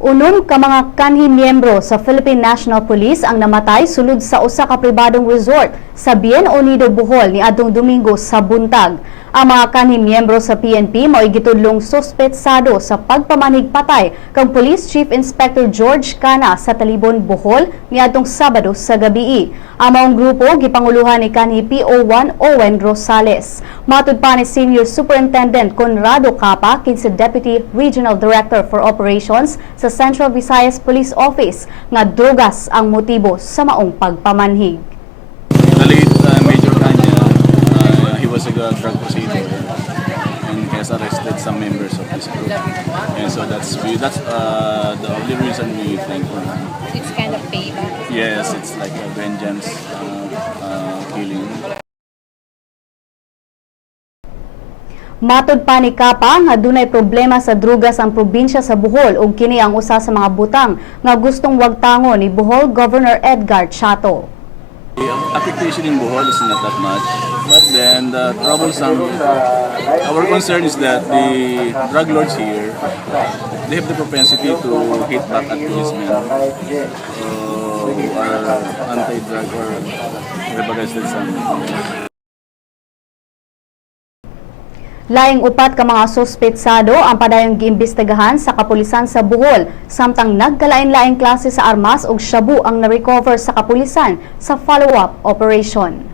Unom ka mga kanhi miyembro sa Philippine National Police ang namatay sulod sa usa ka pribadong resort sa Bien Unido, Bohol niadtong Domingo sa buntag. Ang mga kanhi miyembro sa PNP mao gitudlong suspetsado sa pagpamanhig patay kang Police Chief Inspector George Cana sa Talibon, Bohol niadtong Sabado sa gabii. Ang maong grupo gipanguluhan ni kanhi PO1 Owen Rosales. Matud pa ni Senior Superintendent Conrado Capa kinsa Deputy Regional Director for Operations sa Central Visayas Police Office nga drogas ang motibo sa maong pagpamanhig. The late Major Kanya, he was a drug procedure and has arrested some members of this group. And so that's the only reason we think. It's kind of payback. Yes, it's like a vengeance killing. Matud pa ni Capa nga dunay problema sa drugas ang probinsya sa Bohol ug kini ang usa sa mga butang nga gustong wagtangon ni Bohol Governor Edgar Chato. The application in Bohol is not that much, but then the our concern is that the drug lords here, they have the propensity to hit back at policemen who are anti-drug or represent something. Laing upat ka mga suspetsado ang padayong giimbestigahan sa kapulisan sa Bohol, samtang nagkalain-laing klase sa armas ug shabu ang na-recover sa kapulisan sa follow-up operation.